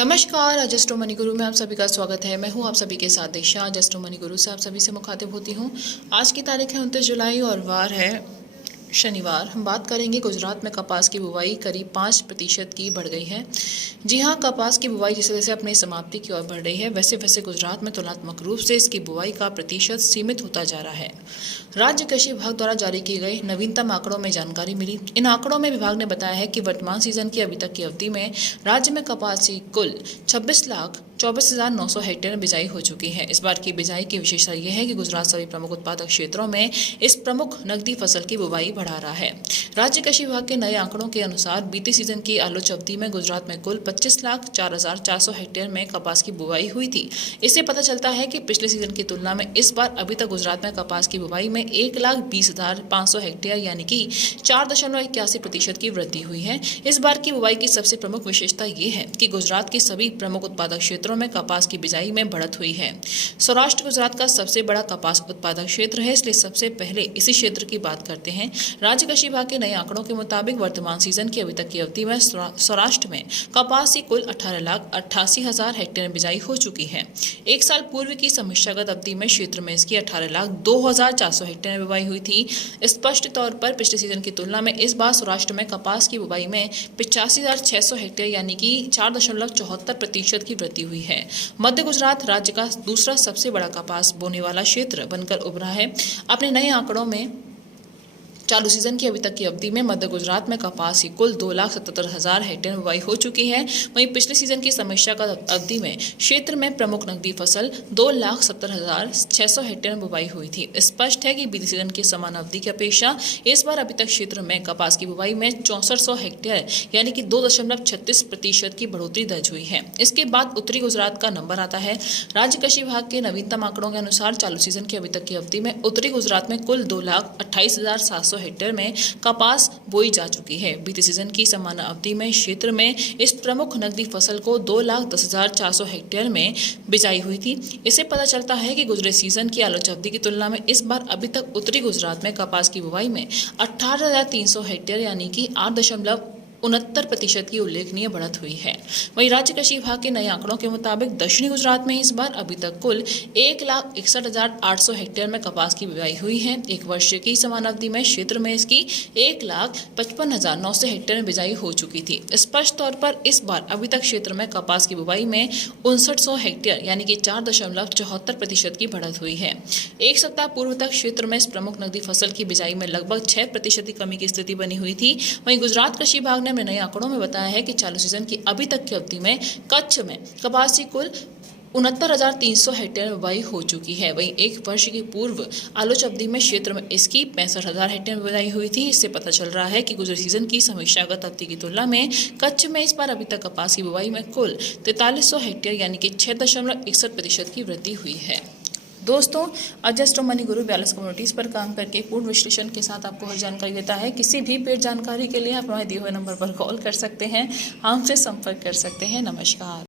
नमस्कार। अजस्ट्रो मनी गुरु में आप सभी का स्वागत है। मैं हूं आप सभी के साथ दिशा। अजस्ट्रो मनी गुरु से आप सभी से मुखातिब होती हूं। आज की तारीख है 29 जुलाई और वार है शनिवार। हम बात करेंगे गुजरात में कपास की बुवाई करीब 5% की बढ़ गई है। जी हां, कपास की बुवाई जैसे जैसे अपनी समाप्ति की ओर बढ़ रही है वैसे वैसे गुजरात में तुलनात्मक रूप से इसकी बुवाई का प्रतिशत सीमित होता जा रहा है। राज्य कृषि विभाग द्वारा जारी किए गए नवीनतम आंकड़ों में जानकारी मिली। इन आंकड़ों में विभाग ने बताया है कि वर्तमान सीजन की अभी तक की अवधि में राज्य में कपास की कुल 26,24,900 हेक्टेयर में बिजाई हो चुकी है। इस बार की बिजाई की विशेषता यह है कि गुजरात सभी प्रमुख उत्पादक क्षेत्रों में इस प्रमुख नकदी फसल की बुवाई बढ़ा रहा है। राज्य कृषि विभाग के नए आंकड़ों के अनुसार बीते सीजन की आलोच अवधि में गुजरात में कुल 25,04,400 हेक्टेयर में कपास की बुवाई हुई थी। इससे पता चलता है कि पिछले सीजन की तुलना में इस बार अभी तक गुजरात में कपास की बुवाई में 1,20,500 हेक्टेयर यानी कि 4.81% की वृद्धि हुई है। इस बार की बुवाई की सबसे प्रमुख विशेषता ये है कि गुजरात के सभी प्रमुख उत्पादक क्षेत्रों में कपास की बिजाई में बढ़त हुई है। सौराष्ट्र गुजरात का सबसे बड़ा कपास उत्पादक क्षेत्र है, इसलिए सबसे पहले इसी क्षेत्र की बात करते हैं। राज्य कृषि विभाग के नए आंकड़ों के मुताबिक वर्तमान सीजन की अभी तक की अवधि में सौराष्ट्र में कपास की कुल 18,88,000 हेक्टेयर में बिजाई हो चुकी है। एक साल पूर्व की समीक्षागत अवधि में क्षेत्र में इसकी 18,02,400 हेक्टेयर में बुवाई हुई थी। स्पष्ट तौर पर पिछले सीजन की तुलना में इस बार सौराष्ट्र में कपास की बुवाई में 85,600 हेक्टेयर यानी कि 4.74% की वृद्धि हुई है। मध्य गुजरात राज्य का दूसरा सबसे बड़ा कपास बोने वाला क्षेत्र बनकर उभरा है। अपने नए आंकड़ों में चालू सीजन की अभी तक की अवधि में मध्य गुजरात में कपास की कुल 2,77,000 हेक्टेयर बुवाई हो चुकी है। वहीं पिछले सीजन की समीक्षा का अवधि में क्षेत्र में प्रमुख नकदी फसल 2,70,600 हेक्टेयर में बुवाई हुई थी। स्पष्ट है कि बीते सीजन की समान अवधि की अपेक्षा इस बार अभी तक क्षेत्र में कपास की बुवाई में 6400 हेक्टेयर यानी कि 2.36% की बढ़ोतरी दर्ज हुई है। इसके बाद उत्तरी गुजरात का नंबर आता है। राज्य कृषि विभाग के नवीनतम आंकड़ों के अनुसार चालू सीजन की अभी तक की अवधि में उत्तरी गुजरात में कुल 2,28,700 हेक्टेयर में कपास बोई जा चुकी है। बीते सीजन की समान अवधि में क्षेत्र में इस प्रमुख नकदी फसल को 2,10,400 हेक्टेयर में बिजाई हुई थी। इससे पता चलता है कि गुजरे सीजन की आलोच अवधि की तुलना में इस बार अभी तक उत्तरी गुजरात में कपास की बुवाई में 18,300 हेक्टेयर यानी कि 8.69% की उल्लेखनीय बढ़त हुई है। वहीं राज्य कृषि विभाग के नए आंकड़ों के मुताबिक दक्षिणी गुजरात में इस बार अभी तक कुल 1,61,800 हेक्टेयर में कपास की बुवाई हुई है। एक वर्ष की समान अवधि में क्षेत्र में इसकी 1,55,900 हेक्टेयर में बिजाई हो चुकी थी। स्पष्ट तौर पर इस बार अभी तक क्षेत्र में कपास की बुवाई में 5,900 हेक्टेयर यानी कि 4.74% की बढ़त हुई है। एक सप्ताह पूर्व तक क्षेत्र में इस प्रमुख नकदी फसल की बिजाई में लगभग 6% की कमी की स्थिति बनी हुई थी। वहीं गुजरात कृषि विभाग ने अपने नए आंकड़ों में बताया है कि चालू सीजन की अभी तक की अवधि में कच्छ में कपास की कुल 69,300 हेक्टेयर में बुवाई हो चुकी है। वहीं एक वर्ष की पूर्व आलोच अवधि में क्षेत्र में इसकी 65,000 हेक्टेयर में बुवाई हुई थी। इससे पता चल रहा है कि गुजरे सीजन की समीक्षागत अवधि की तुलना में कच्छ में इस बार अभी तक कपास की बुवाई में कुल 4300 हेक्टेयर यानी कि 6.61% की वृद्धि हुई है। दोस्तों, अजस्ट्रो मनी गुरु 42 कम्युनिटीज़ पर काम करके पूर्ण विश्लेषण के साथ आपको हर जानकारी देता है। किसी भी पेड जानकारी के लिए आप हमारे दिए हुए नंबर पर कॉल कर सकते हैं, हमसे संपर्क कर सकते हैं। नमस्कार।